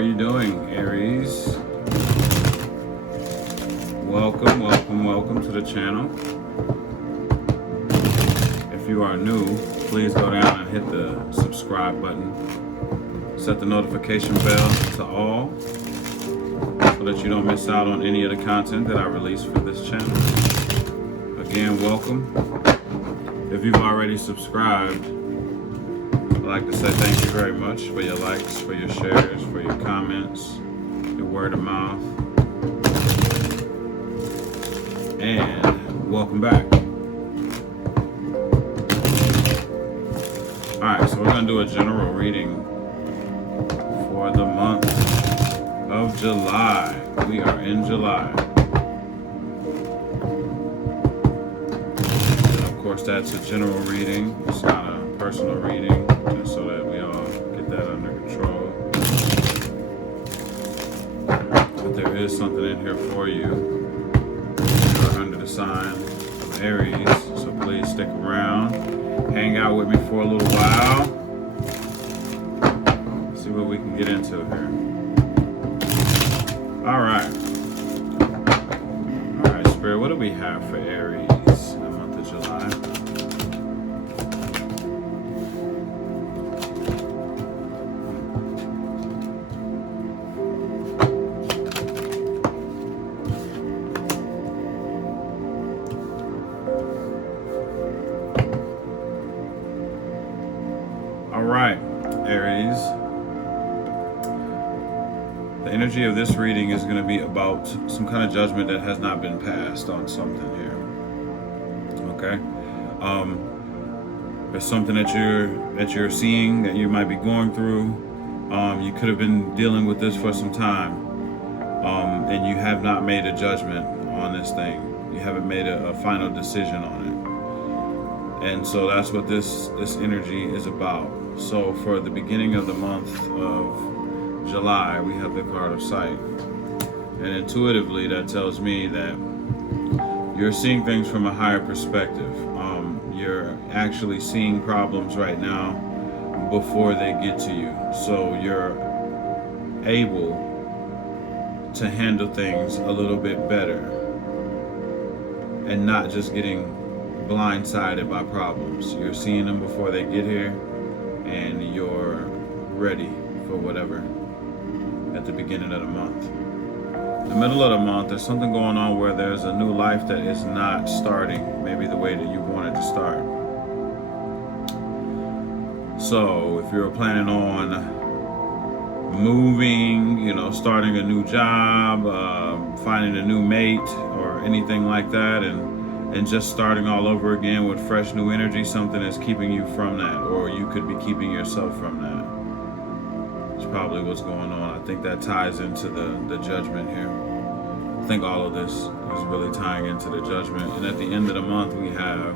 are you doing, Aries? Welcome to the channel. If you are new, please go down and hit the subscribe button. Set the notification bell to all so that you don't miss out on any of the content that I release for this channel. Again, welcome. If you've already subscribed, I'd like to say thank you very much for your likes, for your shares, for your comments, your word of mouth. And welcome back. Alright, so we're going to do a general reading for the month of July. We are in July. And of course, that's a general reading. It's not a personal reading, just so that we all get that under control. But there is something in here for you. Under the sign of Aries, so please stick around, hang out with me for a little while, see what we can get into here. All right, Spirit, what do we have for Aries in the month of July? Alright, Aries. The energy of this reading is going to be about some kind of judgment that has not been passed on something here. Okay? There's something that you're seeing that you might be going through. You could have been dealing with this for some time. And you have not made a judgment on this thing. You haven't made a final decision on it. And so that's what this energy is about. So for the beginning of the month of July, we have the card of sight. And intuitively, that tells me that you're seeing things from a higher perspective. You're actually seeing problems right now before they get to you. So you're able to handle things a little bit better and not just getting blindsided by problems. You're seeing them before they get here, and you're ready for whatever at the beginning of the month. The middle of the month, there's something going on where there's a new life that is not starting maybe the way that you wanted to start. So if you're planning on moving, starting a new job, finding a new mate or anything like that, and just starting all over again with fresh new energy, something is keeping you from that, or you could be keeping yourself from that. That's probably what's going on. I think that ties into the judgment here. I think all of this is really tying into the judgment. And at the end of the month, we have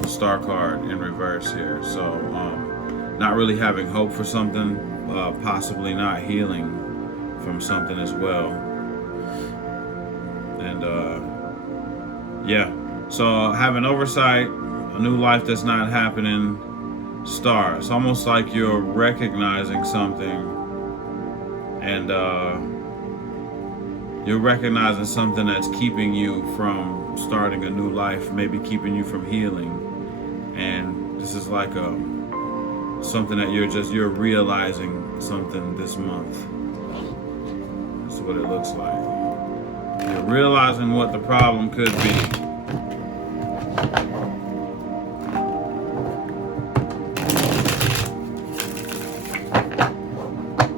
the Star card in reverse here. So not really having hope for something, possibly not healing from something as well. And yeah, so having oversight, a new life that's not happening, Star. It's almost like you're recognizing something, and you're recognizing something that's keeping you from starting a new life, maybe keeping you from healing. And this is like something that you're realizing something this month. That's what it looks like. You're realizing what the problem could be.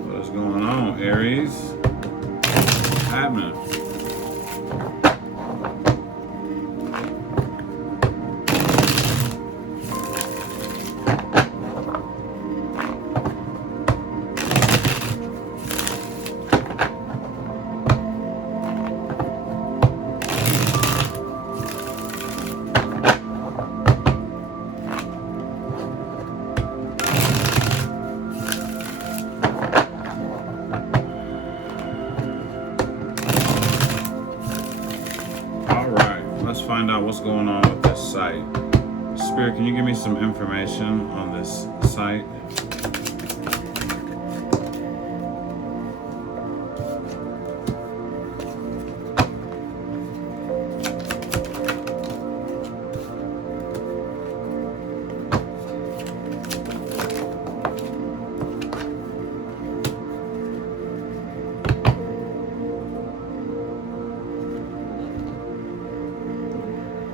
What is going on, Aries? What's happening? Find out what's going on with this site. Spirit, can you give me some information on this site?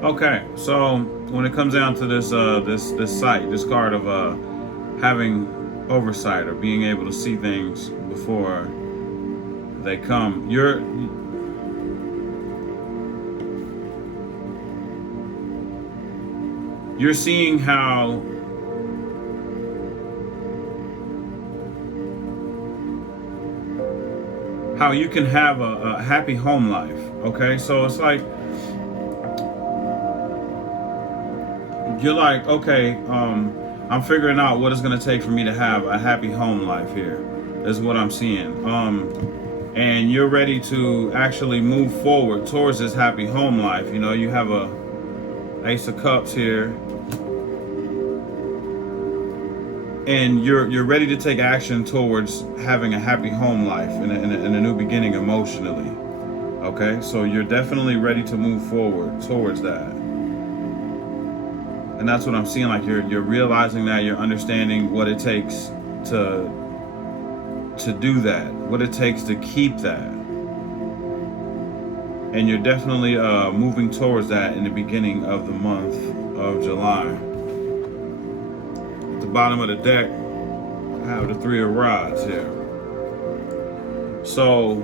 Okay, so when it comes down to this this sight, this card of having oversight or being able to see things before they come, you're seeing how you can have a happy home life. Okay, so it's like you're like, okay, I'm figuring out what it's going to take for me to have a happy home life here, is what I'm seeing. And you're ready to actually move forward towards this happy home life. You know, you have a Ace of Cups here, and you're ready to take action towards having a happy home life and a new beginning emotionally. Okay, so you're definitely ready to move forward towards that. And that's what I'm seeing, like you're realizing that, you're understanding what it takes to do that, what it takes to keep that. And you're definitely moving towards that in the beginning of the month of July. At the bottom of the deck, I have the Three of Rods here. So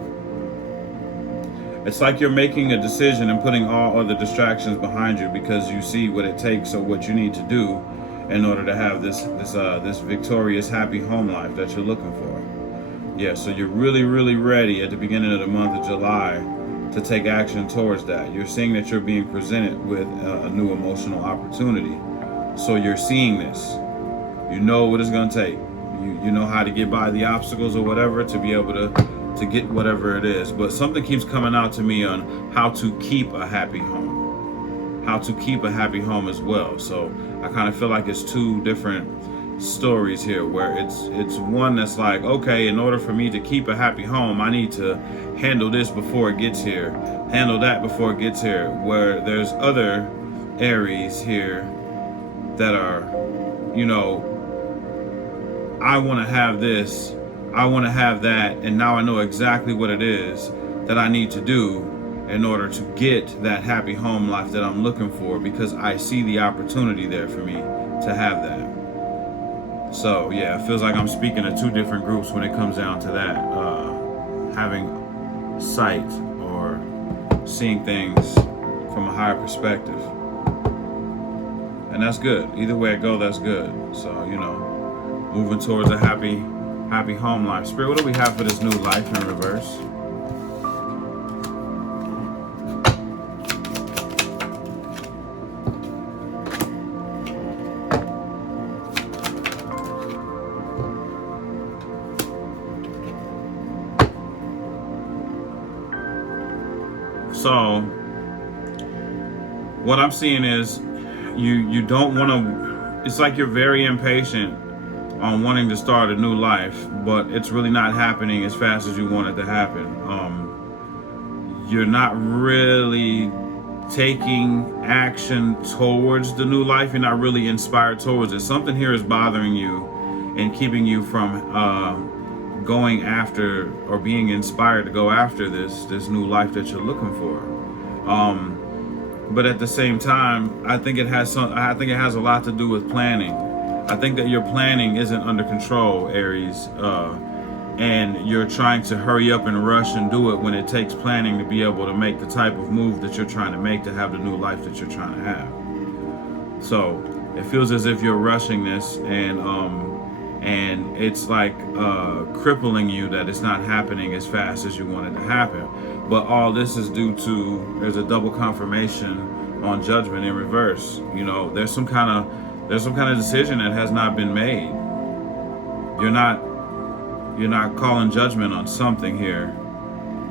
it's like you're making a decision and putting all other distractions behind you because you see what it takes or what you need to do in order to have this victorious, happy home life that you're looking for. Yeah, so you're really, really ready at the beginning of the month of July to take action towards that. You're seeing that you're being presented with a new emotional opportunity. So you're seeing this. You know what it's going to take. You know how to get by the obstacles or whatever to be able to get whatever it is. But something keeps coming out to me on how to keep a happy home. How to keep a happy home as well. So I kind of feel like it's two different stories here, where it's one that's like, okay, in order for me to keep a happy home, I need to handle this before it gets here, handle that before it gets here. Where there's other Aries here that are, you know, I want to have this, I want to have that, and now I know exactly what it is that I need to do in order to get that happy home life that I'm looking for, because I see the opportunity there for me to have that. So yeah, it feels like I'm speaking to two different groups when it comes down to that, having sight or seeing things from a higher perspective. And that's good. Either way it goes, that's good. So, you know, moving towards a happy home life. Spirit, what do we have for this new life in reverse? So what I'm seeing is you don't want to, it's like you're very impatient on wanting to start a new life, but it's really not happening as fast as you want it to happen. You're not really taking action towards the new life. You're not really inspired towards it. Something here is bothering you and keeping you from going after or being inspired to go after this new life that you're looking for. But at the same time, I think it has a lot to do with planning. I think that your planning isn't under control, Aries, and you're trying to hurry up and rush and do it when it takes planning to be able to make the type of move that you're trying to make to have the new life that you're trying to have. So it feels as if you're rushing this, and it's like crippling you that it's not happening as fast as you want it to happen. But all this is due to, there's a double confirmation on Judgment in reverse. You know, there's some kind of decision that has not been made. You're not calling judgment on something here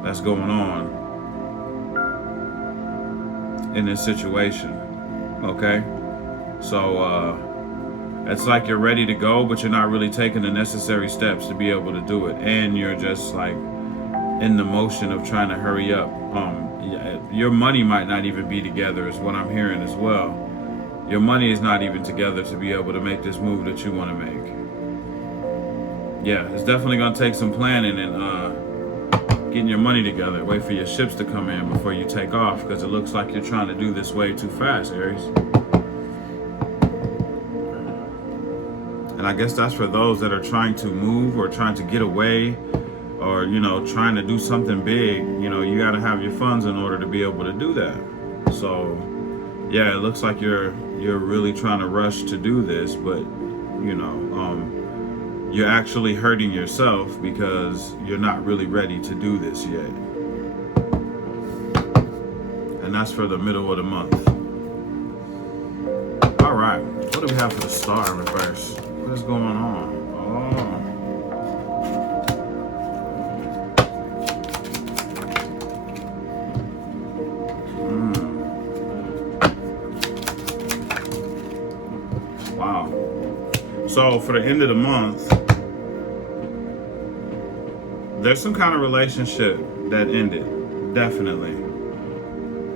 that's going on in this situation. Okay? So it's like you're ready to go, but you're not really taking the necessary steps to be able to do it. And you're just like in the motion of trying to hurry up. Your money might not even be together, is what I'm hearing as well. Your money is not even together to be able to make this move that you want to make. Yeah, it's definitely going to take some planning and getting your money together. Wait for your ships to come in before you take off, because it looks like you're trying to do this way too fast, Aries. And I guess that's for those that are trying to move or trying to get away, or, you know, trying to do something big. You know, you got to have your funds in order to be able to do that. So yeah, it looks like you're really trying to rush to do this, but you know, you're actually hurting yourself because you're not really ready to do this yet. And that's for the middle of the month. All right, what do we have for the star in reverse? What is going on? Wow. So for the end of the month, there's some kind of relationship that ended, definitely.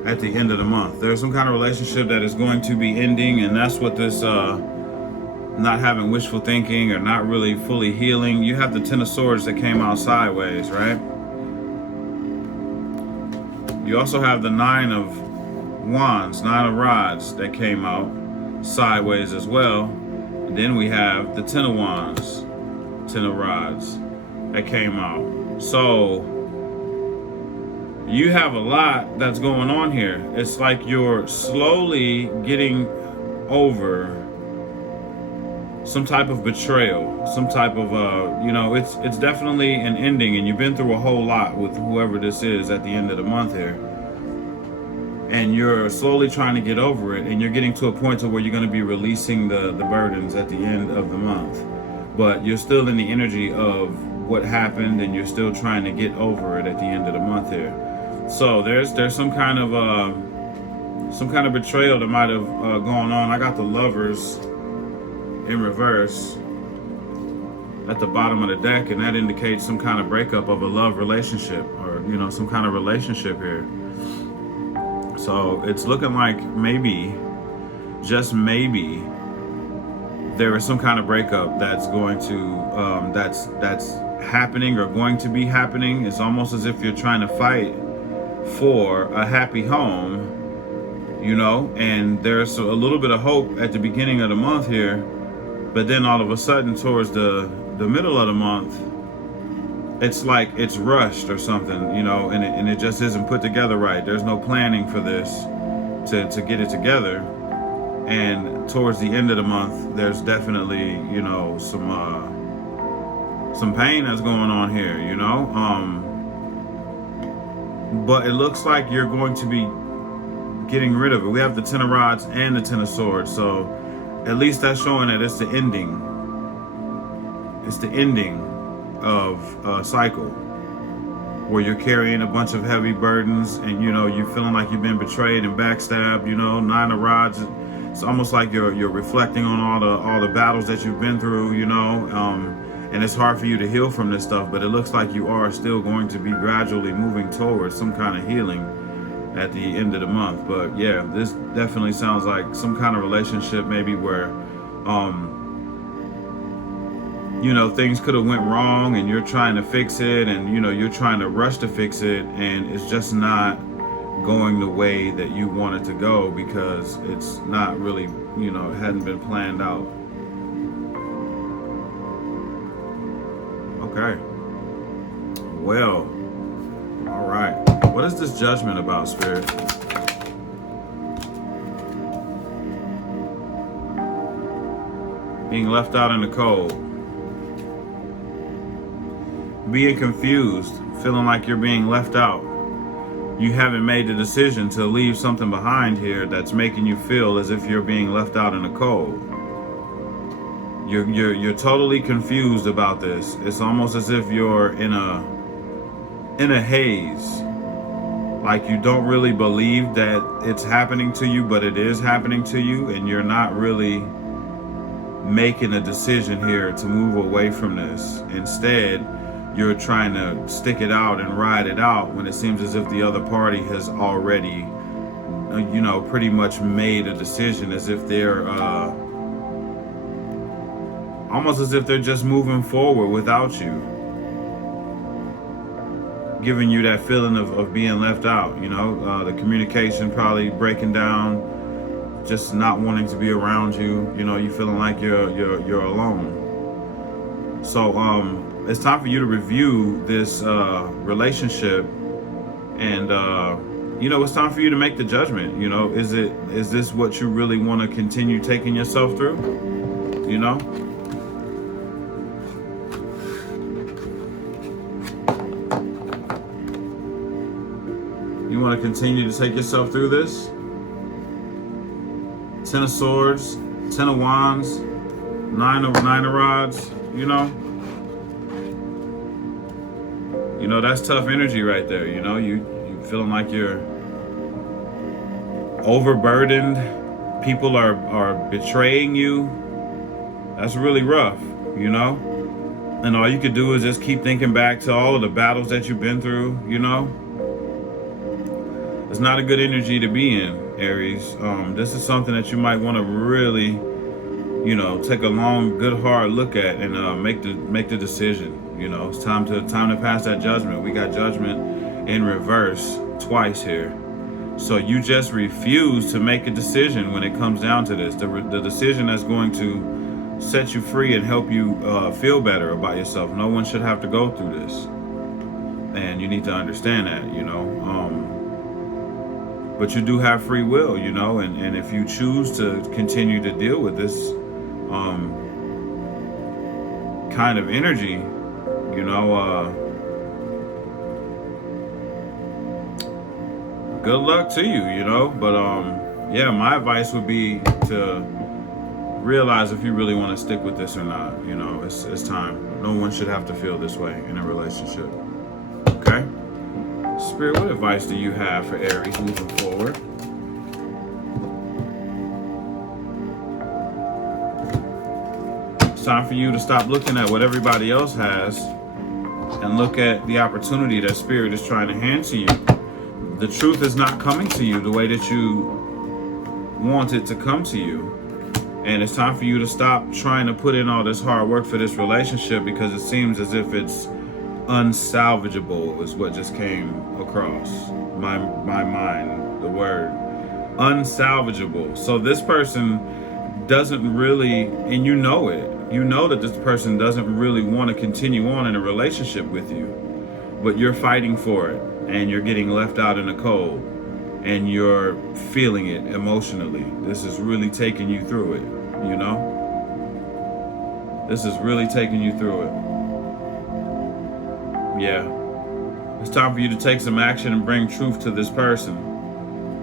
At the end of the month, there's some kind of relationship that is going to be ending, and that's what this not having wishful thinking or not really fully healing. You have the Ten of Swords that came out sideways, right? You also have the Nine of Wands, Nine of Rods that came out sideways as well. And then we have the Ten of Wands, Ten of Rods that came out. So you have a lot that's going on here. It's like you're slowly getting over some type of betrayal, some type of you know, it's definitely an ending, and you've been through a whole lot with whoever this is at the end of the month here, and you're slowly trying to get over it, and you're getting to a point to where you're going to be releasing the burdens at the end of the month, but you're still in the energy of what happened, and you're still trying to get over it at the end of the month here. So there's some kind of betrayal that might have gone on. I got the Lovers in reverse at the bottom of the deck, and that indicates some kind of breakup of a love relationship, or you know, some kind of relationship here. So it's looking like maybe, just maybe, there is some kind of breakup that's going to that's happening or going to be happening. It's almost as if you're trying to fight for a happy home, you know, and there's a little bit of hope at the beginning of the month here, but then all of a sudden towards the middle of the month, it's like it's rushed or something, you know, and it just isn't put together right. There's no planning for this to get it together. And towards the end of the month, there's definitely, you know, some pain that's going on here, you know. But it looks like you're going to be getting rid of it. We have the Ten of Rods and the Ten of Swords, so at least that's showing that it's the ending. It's the ending of a cycle where you're carrying a bunch of heavy burdens, and you know, you're feeling like you've been betrayed and backstabbed. You know, Nine of Rods. It's almost like you're reflecting on all the battles that you've been through. You know, and it's hard for you to heal from this stuff, but it looks like you are still going to be gradually moving towards some kind of healing at the end of the month. But yeah, this definitely sounds like some kind of relationship, maybe where you know, things could have went wrong, and you're trying to fix it, and you know, you're trying to rush to fix it, and it's just not going the way that you want it to go, because it's not really, you know, it hadn't been planned out. Okay. Well, all right. What is this Judgment about, Spirit? Being left out in the cold. Being confused, feeling like you're being left out. You haven't made the decision to leave something behind here that's making you feel as if you're being left out in the cold. You're totally confused about this. It's almost as if you're in a haze. Like you don't really believe that it's happening to you, but it is happening to you, and you're not really making a decision here to move away from this. Instead, you're trying to stick it out and ride it out when it seems as if the other party has already, you know, pretty much made a decision, as if they're almost as if they're just moving forward without you. giving you that feeling of being left out. The communication probably breaking down, just not wanting to be around you. You feeling like you're alone. So it's time for you to review this relationship, and it's time for you to make the judgment. Is this what you really want to continue taking yourself through? You want to continue to take yourself through this? 10 of Swords, 10 of Wands, 9 of Rods, that's tough energy right there. You feeling like you're overburdened. People are betraying you. That's really rough, And all you could do is just keep thinking back to all of the battles that you've been through, It's not a good energy to be in, Aries. This is something that you might want to really, take a long, good, hard look at and make the decision. It's time to pass that judgment. We got judgment in reverse twice here. So you just refuse to make a decision when it comes down to this. The decision that's going to set you free and help you feel better about yourself. No one should have to go through this. And you need to understand that, But you do have free will, and if you choose to continue to deal with this kind of energy, good luck to you, But my advice would be to realize if you really want to stick with this or not. It's time. No one should have to feel this way in a relationship. Okay? Spirit, what advice do you have for Aries moving forward? It's time for you to stop looking at what everybody else has and look at the opportunity that Spirit is trying to hand to you. The truth is not coming to you the way that you want it to come to you. And it's time for you to stop trying to put in all this hard work for this relationship, because it seems as if it's unsalvageable is what just came across my mind, the word unsalvageable. So this person doesn't really, and you know that this person doesn't really want to continue on in a relationship with you, but you're fighting for it and you're getting left out in the cold and you're feeling it emotionally. This is really taking you through it, This is really taking you through it. Yeah. It's time for you to take some action and bring truth to this person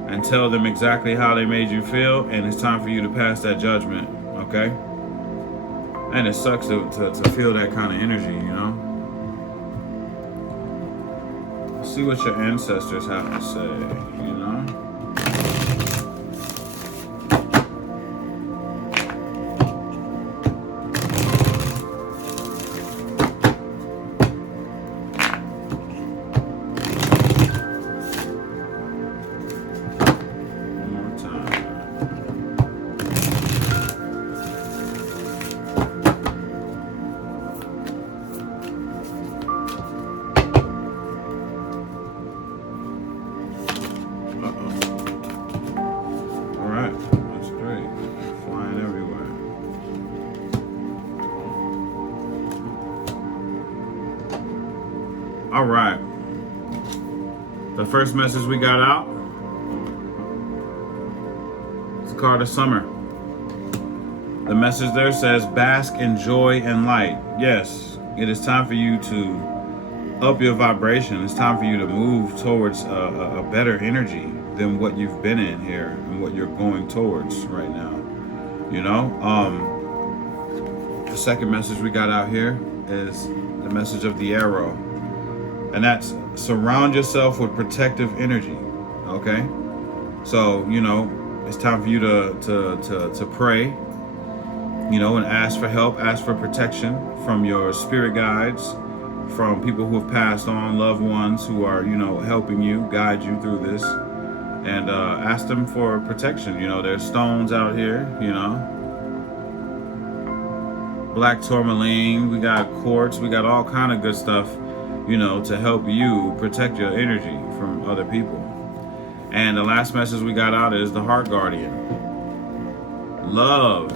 and tell them exactly how they made you feel, and it's time for you to pass that judgment, okay? And it sucks to feel that kind of energy, Let's see what your ancestors have to say, All right. The first message we got out is the card of summer. The message there says, bask in joy and light. Yes, it is time for you to up your vibration. It's time for you to move towards a better energy than what you've been in here and what you're going towards right now. The second message we got out here is the message of the arrow. And that's surround yourself with protective energy. Okay? So, it's time for you to pray, and ask for help, ask for protection from your spirit guides, from people who have passed on, loved ones who are, helping you, guide you through this. And ask them for protection. There's stones out here, black tourmaline, we got quartz, we got all kind of good stuff. to help you protect your energy from other people. And the last message we got out is the Heart Guardian. Love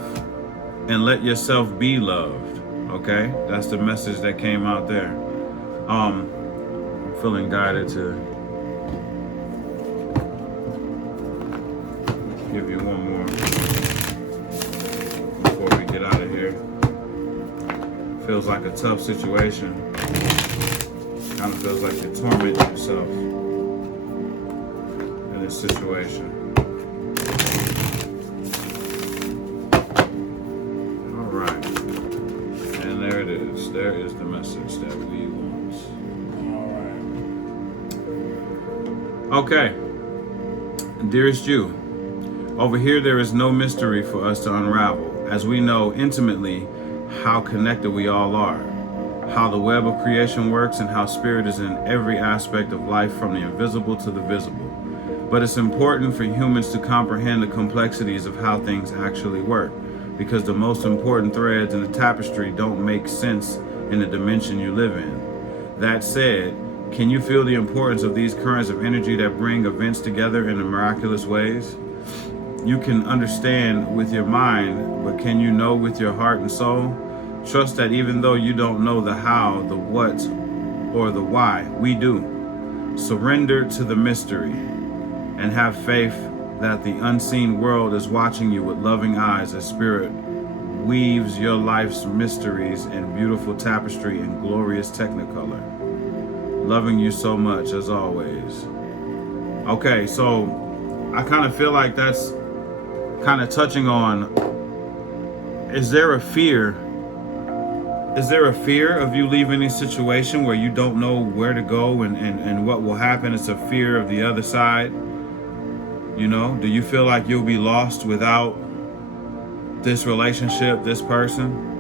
and let yourself be loved. Okay, that's the message that came out there. I'm feeling guided to give you one more before we get out of here. Feels like a tough situation. Kind of feels like you're tormenting yourself in this situation. All right, and there it is. There is the message that we want. All right. Okay, dearest you. Over here, there is no mystery for us to unravel, as we know intimately how connected we all are, how the web of creation works, and how spirit is in every aspect of life, from the invisible to the visible. But it's important for humans to comprehend the complexities of how things actually work, because the most important threads in the tapestry don't make sense in the dimension you live in. That said, can you feel the importance of these currents of energy that bring events together in miraculous ways? You can understand with your mind, but can you know with your heart and soul? Trust that even though you don't know the how, the what, or the why, we do. Surrender to the mystery and have faith that the unseen world is watching you with loving eyes as spirit weaves your life's mysteries in beautiful tapestry and glorious technicolor. Loving you so much as always. Okay, so I kind of feel like that's kind of touching on, is there a fear of you leaving a situation where you don't know where to go and what will happen? It's a fear of the other side. Do you feel like you'll be lost without this relationship, this person?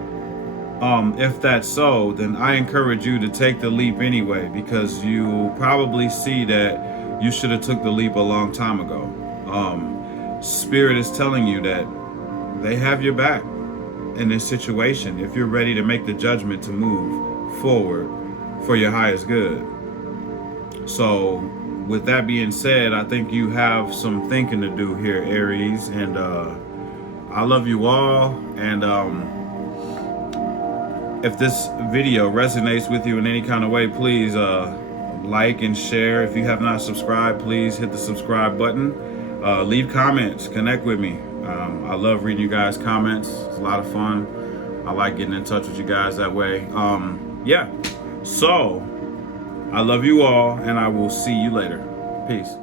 If that's so, then I encourage you to take the leap anyway, because you probably see that you should have took the leap a long time ago. Spirit is telling you that they have your back in this situation if you're ready to make the judgment to move forward for your highest good. So with that being said, I think you have some thinking to do here, Aries, and I love you all. And if this video resonates with you in any kind of way, please like and share. If you have not subscribed, please hit the subscribe button. Leave comments, connect with me. I love reading you guys' comments. It's a lot of fun. I like getting in touch with you guys that way. Yeah, so I love you all, and I will see you later. Peace.